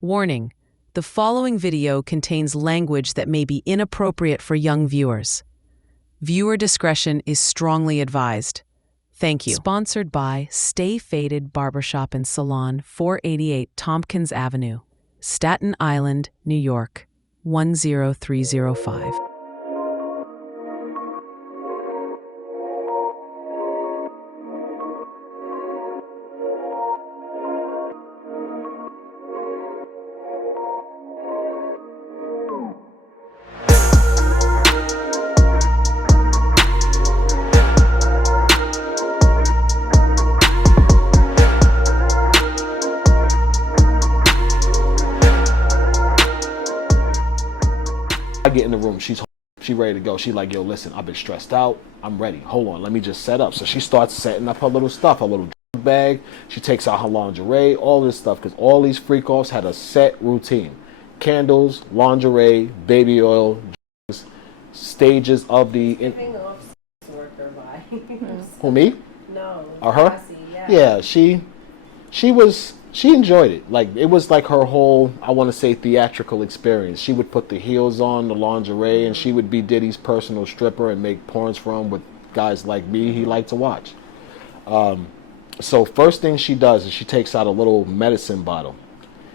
Warning: the following video contains language that may be inappropriate for young viewers. Viewer discretion is strongly advised. Thank you. Sponsored by Stay Faded Barbershop and Salon, 488 Tompkins Avenue, Staten Island, New York, 10305. I get in the room, she ready to go. She like, yo, listen, I've been stressed out. I'm ready. Hold on, let me just set up. So she starts setting up her little stuff, her little bag. She takes out her lingerie, all this stuff, because all these freak-offs had a set routine. Candles, lingerie, baby oil, stages of the... Giving off sex worker vibes. Who, me? No. Or her? Cassie, yeah. Yeah, she enjoyed it. Like, it was like her whole, I want to say, theatrical experience. She would put the heels on, the lingerie, and she would be Diddy's personal stripper and make porns for him with guys like me he liked to watch. So first thing she does is she takes out a little medicine bottle.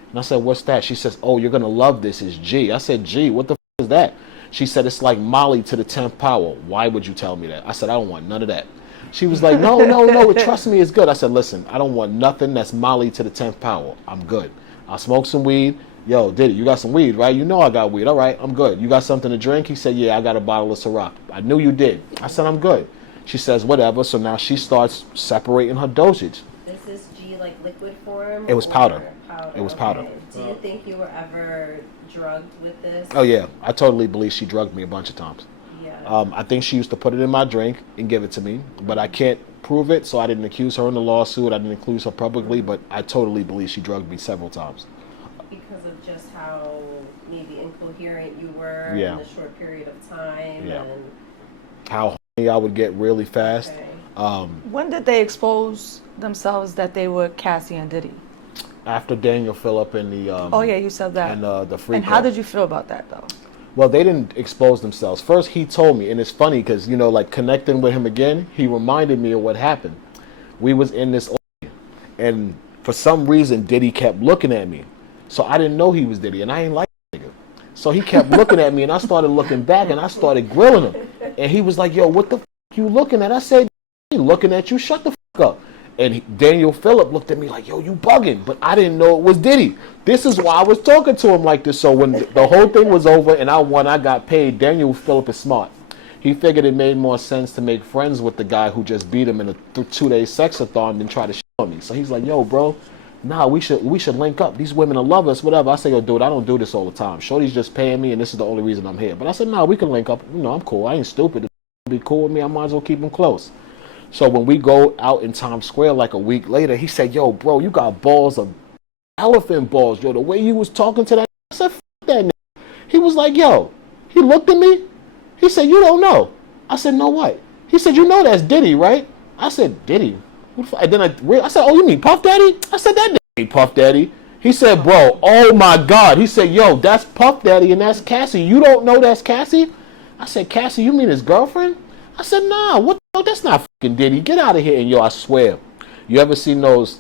And I said, what's that? She says, oh, you're going to love this. It's G. I said, G, what the f is that? She said, it's like Molly to the 10th power. Why would you tell me that? I said, I don't want none of that. She was like, no, trust me, it's good. I said, listen, I don't want nothing that's Molly to the 10th power. I'm good. I'll smoke some weed. Yo, Diddy, you got some weed, right? You know I got weed. All right, I'm good. You got something to drink? He said, yeah, I got a bottle of Ciroc. I knew you did. I said, I'm good. She says, whatever. So now she starts separating her dosage. Is this G like liquid form? It was powder. It was powder. Okay. Do you think you were ever drugged with this? Oh, yeah. I totally believe she drugged me a bunch of times. Yeah. I think she used to put it in my drink and give it to me, but I can't prove it, so I didn't accuse her in the lawsuit. I didn't accuse her publicly, but I totally believe she drugged me several times. Because of just how maybe incoherent you were Yeah. in a short period of time. Yeah. And... How horny I would get really fast. Okay. When did they expose themselves that they were Cassie and Diddy? After Daniel Phillip and the Oh yeah, you said that. and the freak. And how did you feel about that though? Well, they didn't expose themselves. First, he told me, and it's funny because, you know, like connecting with him again, he reminded me of what happened. We was in this, and for some reason, Diddy kept looking at me. So I didn't know he was Diddy, and I ain't like that nigga. So he kept looking at me, and I started looking back, and I started grilling him. And he was like, yo, what the f*** you looking at? I said, he looking at you, shut the f*** up. And Daniel Phillip looked at me like, yo, you bugging. But I didn't know it was Diddy. This is why I was talking to him like this. So when the whole thing was over and I won, I got paid. Daniel Phillip is smart. He figured it made more sense to make friends with the guy who just beat him in a 2-day sexathon than try to shit on me. So he's like, yo, bro, nah, we should link up. These women will love us, whatever. I say, yo, dude, I don't do this all the time. Shorty's just paying me, and this is the only reason I'm here. But I said, nah, we can link up. You know, I'm cool. I ain't stupid. If be cool with me, I might as well keep him close. So when we go out in Times Square like a week later, he said, yo, bro, you got balls of elephant balls, yo. The way you was talking to that, I said, f*** that nigga. He was like, yo, he looked at me. He said, you don't know. I said, no, what? He said, you know that's Diddy, right? I said, Diddy? And then I said, oh, you mean Puff Daddy? I said, that nigga ain't Puff Daddy. He said, bro, oh my God. He said, yo, that's Puff Daddy and that's Cassie. You don't know that's Cassie? I said, Cassie, you mean his girlfriend? I said, nah, what the hell? That's not fucking Diddy. Get out of here. And yo, I swear, you ever seen those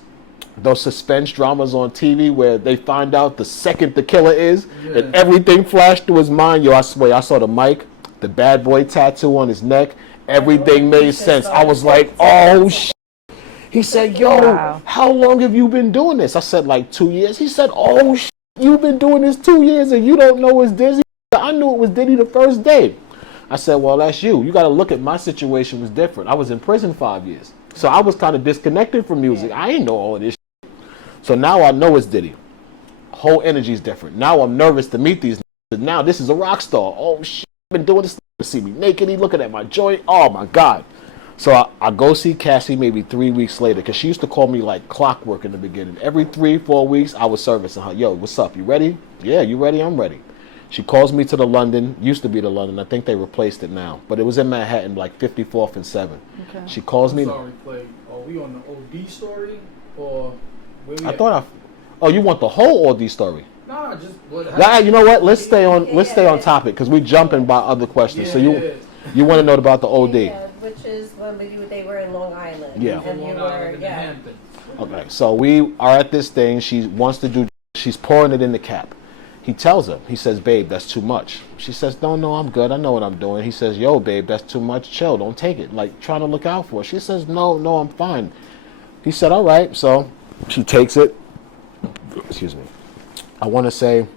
suspense dramas on TV where they find out the second the killer is and everything flashed through his mind? Yo, I swear, I saw the mic, the bad boy tattoo on his neck. Everything made sense. I was like, oh, shit. He said, yo, wow. How long have you been doing this? I said, like 2 years. He said, oh, shit, you've been doing this 2 years and you don't know it's Diddy? I knew it was Diddy the first day. I said, well, that's you. You got to look at my situation was different. I was in prison 5 years. So I was kind of disconnected from music. I ain't know all of this shit. So now I know it's Diddy. Whole energy's different. Now I'm nervous to meet these niggas. Now this is a rock star. Oh, shit. I've been doing this. See me naked. He looking at my joint. Oh, my God. So I go see Cassie maybe 3 weeks later because she used to call me like clockwork in the beginning. Every 3-4 weeks, I was servicing her. Yo, what's up? You ready? Yeah, you ready? I'm ready. She calls me to the London, used to be the London, I think they replaced it now, but it was in Manhattan, like 54th and 7. Okay. She calls me. Sorry, Clay. Are we on the OD story or where we I thought oh, you want the whole OD story? Nah, just what? Nah, you know what? Let's stay on topic because we jumping by other questions. So you want to know about the OD? Yeah, which is when they were in Long Island. Yeah. And you were, yeah. Okay, so we are at this thing. She wants to do. She's pouring it in the cap. He tells her. He says, "Babe, that's too much." She says, "No, I'm good. I know what I'm doing." He says, "Yo, babe, that's too much. Chill. Don't take it. Like trying to look out for her." She says, "No, I'm fine." He said, "All right." So she takes it. Excuse me. I want to say it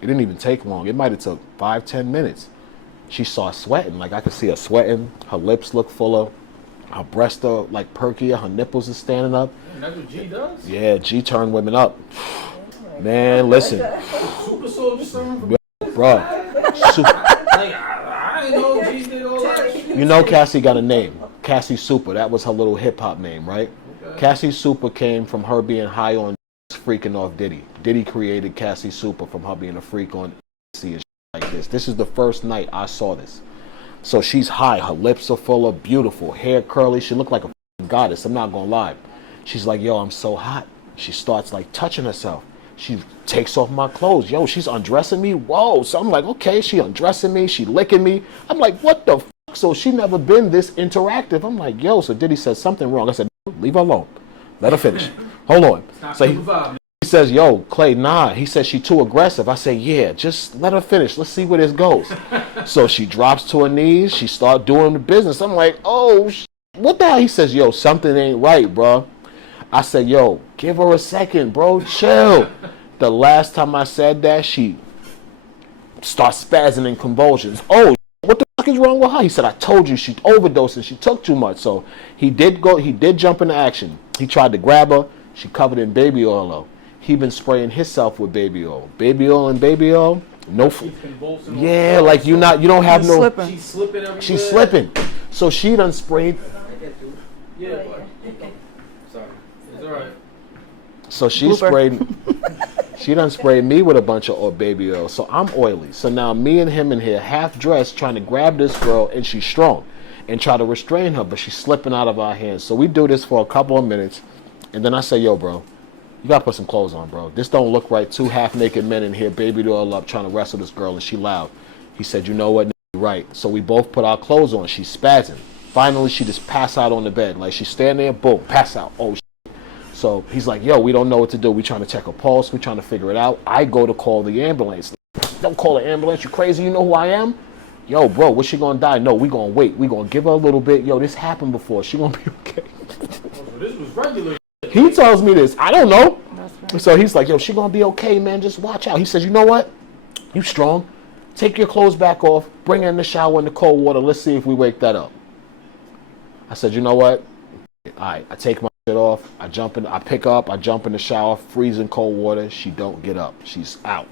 didn't even take long. It might have took 5-10 minutes. She starts sweating. Like I could see her sweating. Her lips look fuller. Her breasts are like perkier. Her nipples are standing up. And that's what G does? Yeah, G turned women up. Man, listen. Super Soldier Son? Bro. I didn't know G did all that shit. You know Cassie got a name. Cassie Super. That was her little hip-hop name, right? Okay. Cassie Super came from her being high on freaking off Diddy. Diddy created Cassie Super from her being a freak on and shit like this. This is the first night I saw this. So she's high. Her lips are full of beautiful. Hair curly. She looked like a goddess. I'm not going to lie. She's like, yo, I'm so hot. She starts like touching herself. She takes off my clothes. Yo, she's undressing me. Whoa. So I'm like, okay, she undressing me. She licking me. I'm like, what the fuck? So she never been this interactive. I'm like, yo, so Diddy said something wrong. I said, leave her alone. Let her finish. Hold on. So he says, yo, Clay, nah. He says she too aggressive. I say, yeah, just let her finish. Let's see where this goes. So she drops to her knees. She start doing the business. I'm like, oh, what the hell? He says, yo, something ain't right, bro. I said, yo, give her a second, bro. Chill. The last time I said that, she starts spazzing in convulsions. Oh, what the fuck is wrong with her? He said, I told you she overdosed and she took too much. So he did jump into action. He tried to grab her. She covered in baby oil, though. He been spraying himself with baby oil. Baby oil and baby oil. No. Yeah, like you don't have no. Slipping. She's slipping everywhere. She's slipping. So she done sprayed. Yeah, but. Sorry. It's alright. So she done sprayed me with a bunch of baby oil. So I'm oily. So now me and him in here, half dressed, trying to grab this girl, and she's strong, and try to restrain her, but she's slipping out of our hands. So we do this for a couple of minutes, and then I say, yo, bro, you gotta put some clothes on, bro. This don't look right. 2 half-naked men in here, baby oil up, trying to wrestle this girl, and she loud. He said, you know what? You're right. So we both put our clothes on. She's spazzing. Finally, she just pass out on the bed. Like she's standing there, boom, pass out. Oh, shit. So he's like, yo, we don't know what to do. We trying to check her pulse. We trying to figure it out. I go to call the ambulance. Don't call the ambulance. You crazy? You know who I am? Yo, bro, what's she gonna die? No, we gonna wait. We gonna give her a little bit. Yo, this happened before. She gonna be okay. This was regular. He tells me this. I don't know. So he's like, yo, she gonna be okay, man. Just watch out. He says, you know what? You strong. Take your clothes back off. Bring her in the shower in the cold water. Let's see if we wake that up. I said, you know what? All right, I take my shit off. I jump in the shower, freezing cold water. She don't get up. She's out.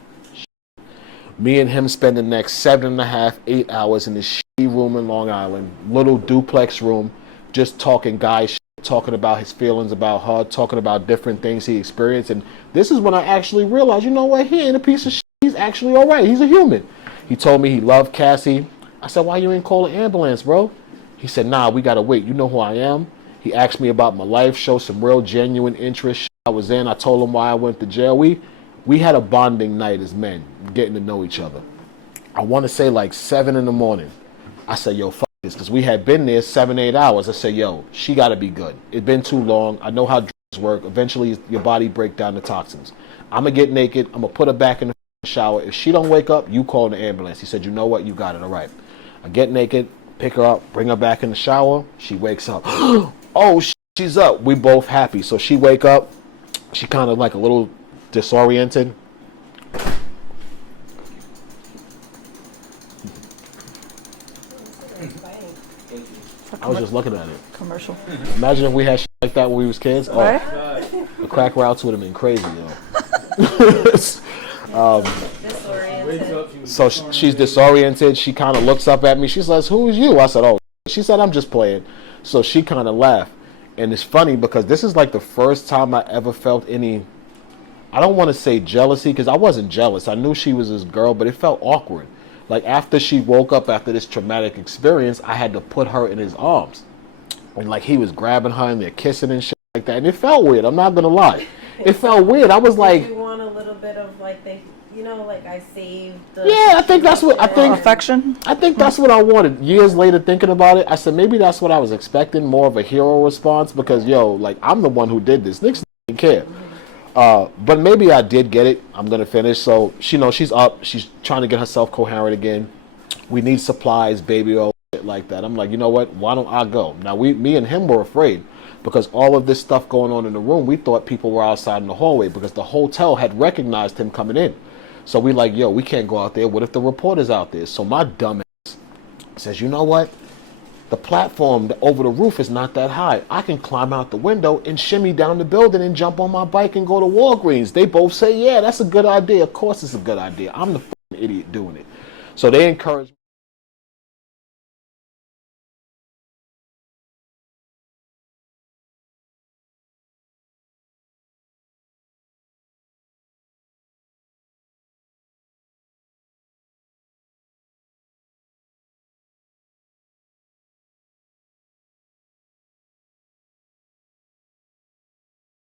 Me and him spend the next 7.5, 8 hours in this shitty room in Long Island, little duplex room, just talking guy shit, talking about his feelings about her, talking about different things he experienced. And this is when I actually realized, you know what? He ain't a piece of shit. He's actually all right. He's a human. He told me he loved Cassie. I said, why you ain't call an ambulance, bro? He said, nah, we gotta wait. You know who I am? He asked me about my life, showed some real genuine interest. I was in. I told him why I went to jail. We had a bonding night as men, getting to know each other. I want to say like 7 in the morning. I said, yo, fuck this, because we had been there 7-8 hours. I said, yo, she got to be good. It's been too long. I know how drugs work. Eventually, your body break down the toxins. I'm going to get naked. I'm going to put her back in the shower. If she don't wake up, you call the ambulance. He said, you know what? You got it. All right. I get naked, pick her up, bring her back in the shower. She wakes up. Oh, she's up. We both happy. So she wake up. She kind of like a little disoriented. I was just looking at it. Commercial. Imagine if we had shit like that when we was kids. Oh, Right? the crack routes would have been crazy, yo. Disoriented. So she's disoriented. She kind of looks up at me. She says, who is you? I said, oh. She said, I'm just playing. So she kind of laughed. And it's funny because this is like the first time I ever felt any, I don't want to say jealousy, because I wasn't jealous. I knew she was this girl, but it felt awkward. Like after she woke up after this traumatic experience, I had to put her in his arms. And like he was grabbing her and they're kissing and shit like that. And it felt weird. I'm not going to lie. It felt weird. I was like, you want a little bit of like you know, like I saved the... Yeah, I think that's what I think. Affection. I think that's what I wanted. Years later, thinking about it, I said maybe that's what I was expecting, more of a hero response, because yo, like I'm the one who did this. Niggas didn't care. But maybe I did get it. I'm gonna finish. So she knows she's up. She's trying to get herself coherent again. We need supplies, baby, oh shit like that. I'm like, you know what? Why don't I go? Now me and him were afraid because all of this stuff going on in the room. We thought people were outside in the hallway because the hotel had recognized him coming in. So we like, yo, we can't go out there. What if the reporter's out there? So my dumb ass says, you know what? The platform over the roof is not that high. I can climb out the window and shimmy down the building and jump on my bike and go to Walgreens. They both say, yeah, that's a good idea. Of course it's a good idea. I'm the f***ing idiot doing it. So they encourage